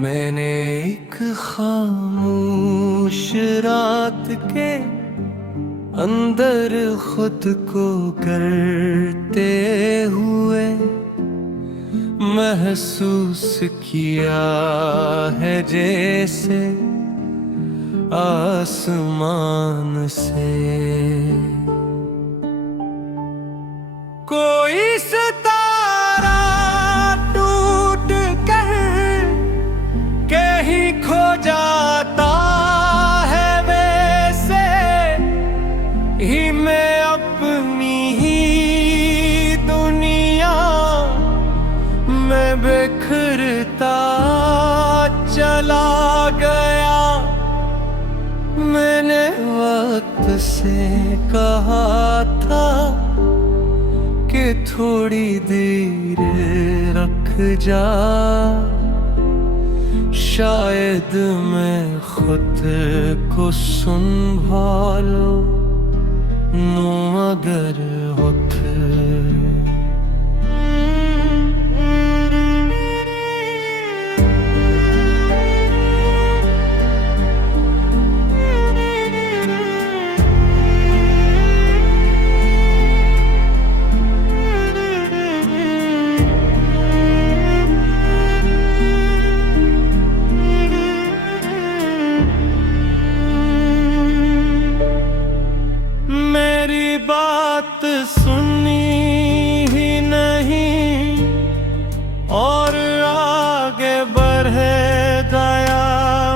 मैंने एक खामोश रात के अंदर खुद को करते हुए महसूस किया है जैसे आसमान से कोई सितारा टूट कर कहीं खो जाता है, वैसे ही मैं अपनी ही दुनिया में बिखरता चला गया। मैंने वक्त से कहा था कि थोड़ी देर रख जा, शायद मैं खुद को संभालो मगर होठ बात सुनी ही नहीं और आगे बढ़े गया।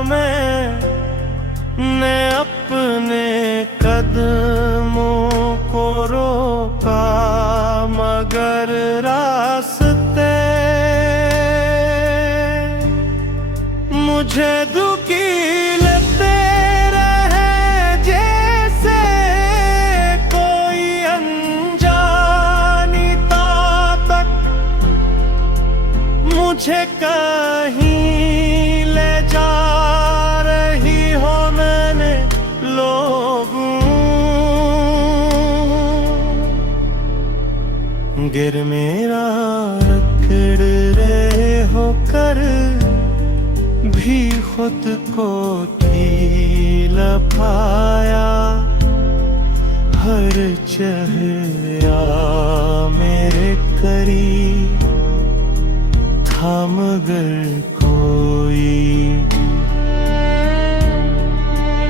मैंने अपने कदमों को रोका मगर रास्ते मुझे दुखी मुझे कहीं ले जा रही हो। मैंने लोगों गिर मेरा रखड़ रहे होकर भी खुद को ढीला पाया। हर चेहरा मेरे करीब मगर कोई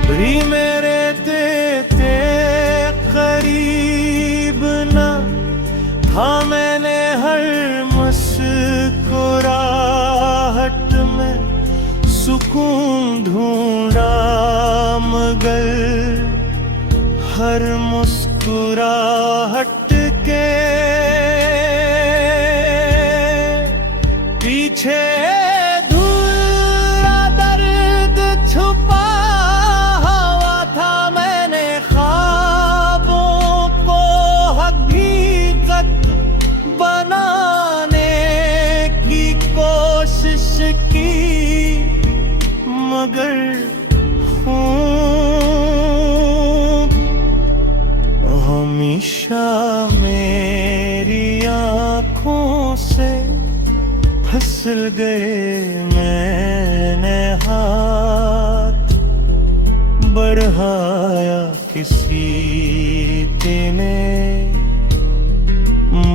भी मेरे देते करीब न था। मैंने हर मुस्कुराहट में सुकून ढूंढा मगर हर मुस्कुराहट के पीछे अधूरा दर्द छुपा हुआ था। मैंने ख्वाबों को हकीकत बनाने की कोशिश की मगर हमेशा मेरी आँखों से फिसल गए। मैंने हाथ बढ़ाया किसी ने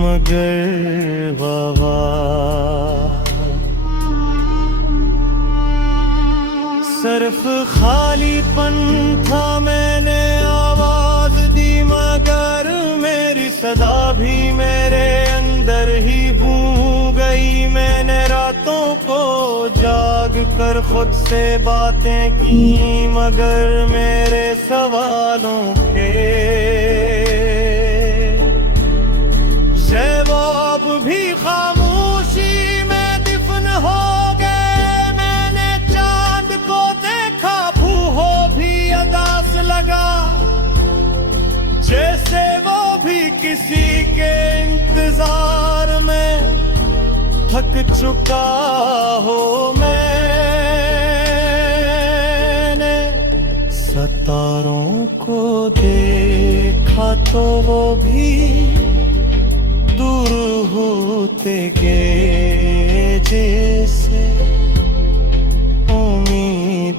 मगर बाबा सिर्फ खालीपन था। मैंने आवाज दी मगर मेरी सदा भी मेरे अंदर ही गूंज गई। मैंने रातों को जाग कर खुद से बातें की मगर मेरे सवालों के जवाब भी खामोशी में दफन हो गए। मैंने चांद को देखा भूहो भी अदास लगा जैसे वो भी किसी के इंतजार में थक चुका हो। मैंने सितारों को देखा तो वो भी दूर होते गए जैसे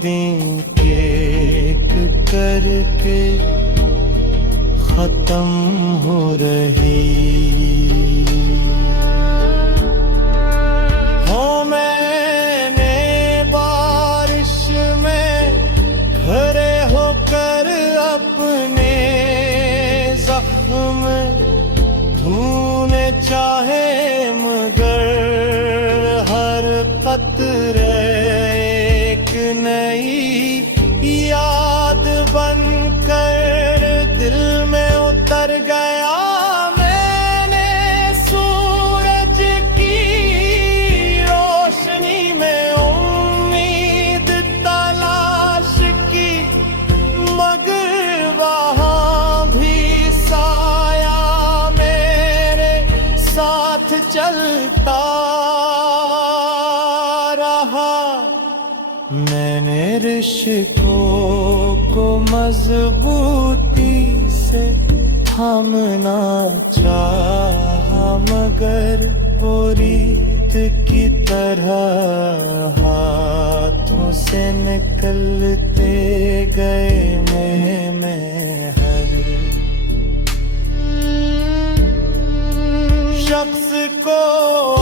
उम्मीदें एक करके खत्म हो रही हो। मैंने बारिश में खड़े होकर अपने जख्म धोने चाहे, मगर हर कतरे एक नई याद बनकर दिल में उतर गया। मैंने सूरज की रोशनी में उम्मीद तलाश की, मगर वहाँ भी साया मेरे साथ चलता रहा। मैंने रिश्तों को मजबूती से थामना चाहा, मगर वो रीत की तरह हाथों से निकलते गए। मैं हर शख्स को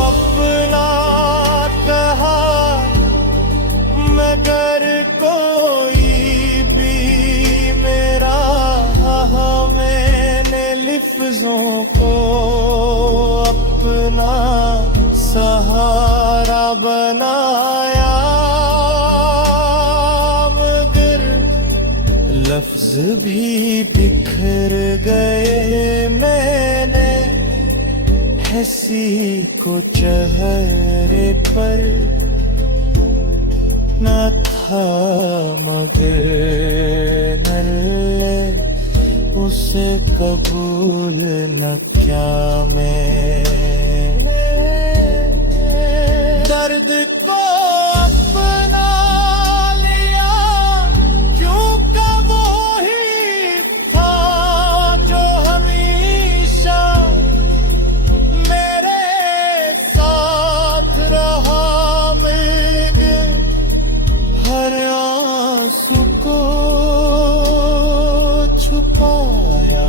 अपना कहा, मगर कोई भी मेरा मैंने लिफ्ज़ों को अपना सहारा बनाया, मगर लफ्ज़ भी बिखर गए। मैंने हंसी को चेहरे पर न था, मगर नल्ले उसे कबूल न क्या। मैंने दर्द को अपना लिया, क्योंकि वो ही था जो हमेशा मेरे साथ रहा। हर आंसू को छुपाया,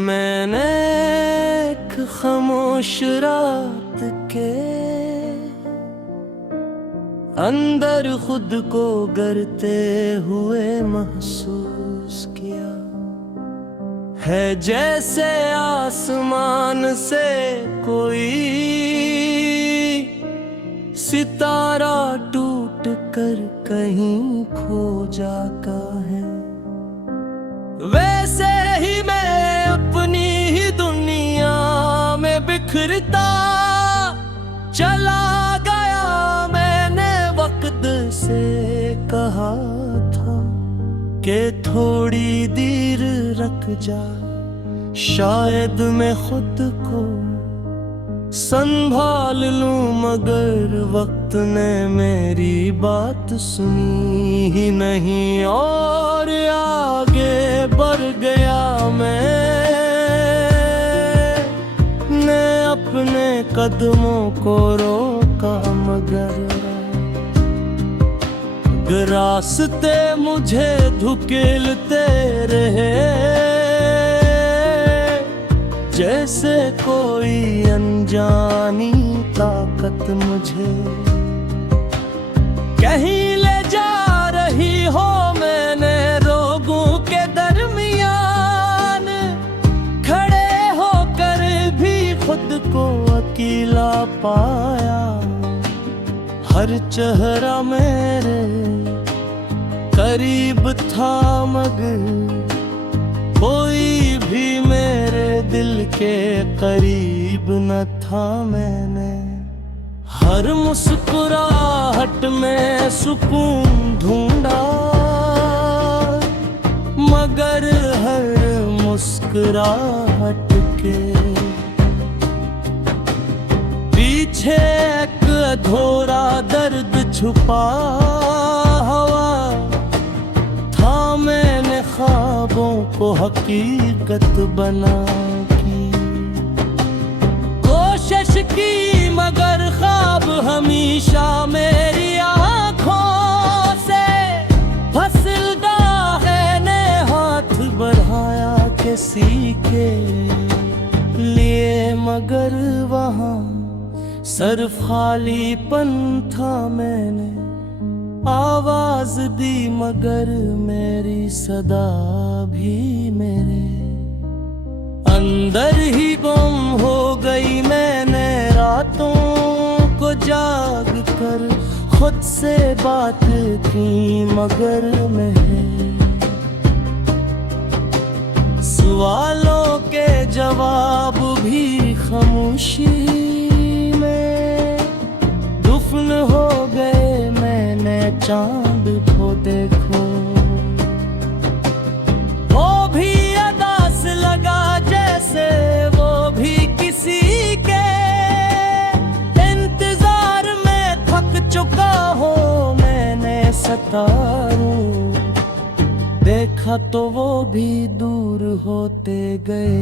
मैंने एक खामोश रात के अंदर खुद को गिरते हुए महसूस किया है, जैसे आसमान से कोई सितारा टूट कर कहीं खो जाता है। वैसे ही मैं अपनी ही दुनिया में बिखरता चला गया। मैंने वक्त से कहा था कि थोड़ी देर रख जा, शायद मैं खुद को संभाल लूं, मगर वक्त ने मेरी बात सुनी ही नहीं और आगे बढ़ गया। मैंने अपने कदमों को रोका, मगर रास्ते मुझे धुकेलते रहे, जैसे कोई अनजानी ताकत मुझे कहीं ले जा रही हो। मैंने लोगों के दरमियान खड़े होकर भी खुद को अकेला पाया। हर चेहरा मेरे करीब था, मगर कोई भी मेरे दिल के करीब न था। मैंने हर मुस्कुराहट में सुकून ढूंढा, मगर हर मुस्कुराहट के पीछे एक अधूरा दर्द छुपा हुआ था। मैंने ख्वाबों को हकीकत बना की कोशिश की, मगर ख्वाब हमेशा मेरी आँखों से फिसलता है। ने हाथ बढ़ाया किसी के लिए, मगर वहाँ सिर्फ खालीपन था। मैंने आवाज दी, मगर मेरी सदा भी मेरे अंदर ही गुम हो गई। मैंने रातों को जाग कर खुद से बात की, मगर मैं सवालों के जवाब भी खामोशी में दफन हो गए। मैंने चांद को देखो, वो भी अदा से लगा जैसे वो भी किसी के इंतजार में थक चुका हो। मैंने सितारों देखा तो वो भी दूर होते गए,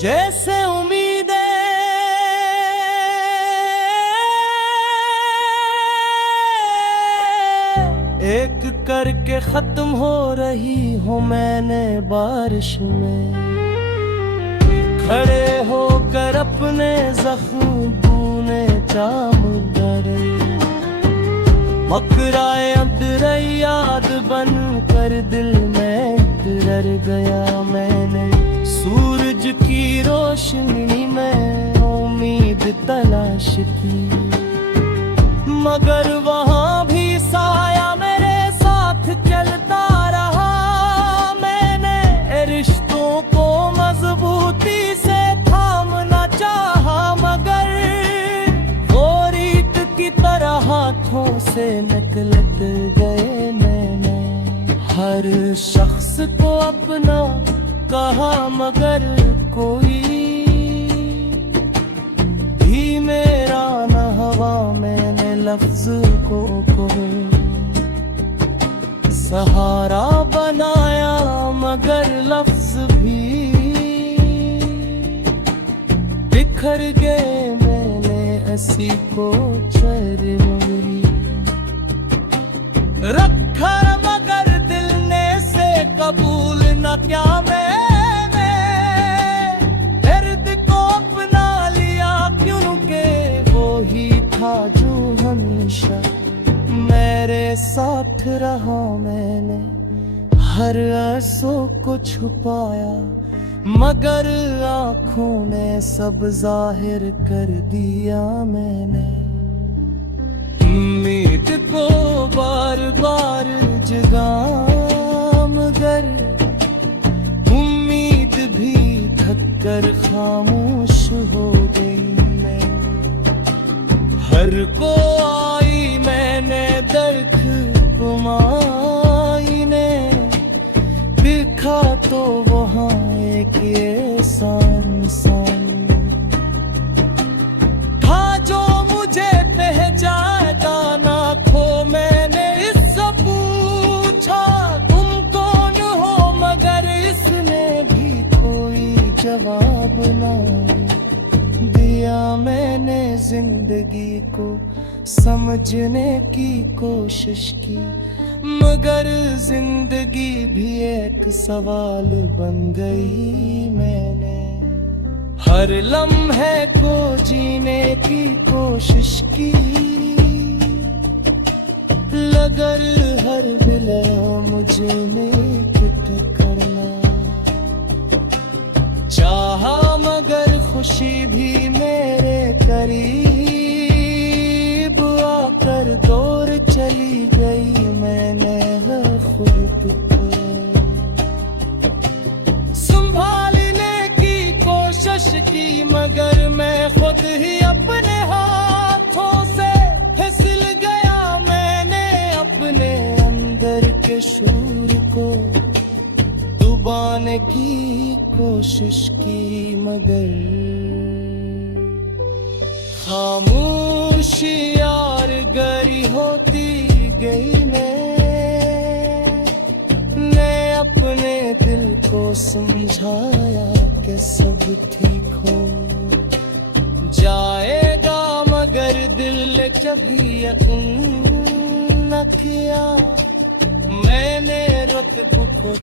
जैसे उम्मीदें एक करके खत्म हो रही हो। मैंने बारिश में खड़े होकर अपने जख्म बूने जाम डरे, मकराए अब्दुर याद बन कर दिल में डर गया। मैंने सूरज की रोशनी में उम्मीद तलाश की, मगर वहाँ भी साया मेरे साथ चलता रहा। मैंने रिश्तों को मजबूती से थामना चाहा, मगर वो रीत की तरह हाथों से निकलते गए। मैंने हर शख्स को अपना कहा, मगर कोई भी मेरा न हवा। मैंने लफ्ज को सहारा बनाया, मगर लफ्ज भी बिखर गए। मैंने ऐसी को चरमरी रखा, मगर दिल ने से कबूल न क्या। मैंने दर्द को अपना लिया, क्योंकि वो ही था जो हमेशा मेरे साथ रहा। मैंने हर आंसू को छुपाया, मगर आँखों ने सब जाहिर कर दिया। मैंने उम्मीद को बार बार जगाया, मगर उम्मीद भी थक कर खामोश हो गई। मैं हर को आई मैंने दर्द कुमाई ने दिखा, तो वहाँ एक एहसान था जो मुझे पहचाना ना खो। मैंने इससे पूछा तुम कौन हो, मगर इसने भी कोई जवाब ना दिया। मैंने जिंदगी को समझने की कोशिश की, मगर जिंदगी भी एक सवाल बन गई। मैंने हर लम्हे को जीने की कोशिश की, मगर हर बिला मुझे निकट करना चाहा, मगर खुशी भी मेरे करीब आकर दूर चली गई। मैंने खुद को संभालने की कोशिश की मगर मैं खुद ही अपने हाथों से फिसल गया। मैंने अपने अंदर के शूर को दबाने की कोशिश की मगर खामोशी यार गरी होती गई। मैं अपने दिल को समझाया कि सब ठीक हो जाएगा मगर दिल कभी यकीन न किया। मैंने रुतबे को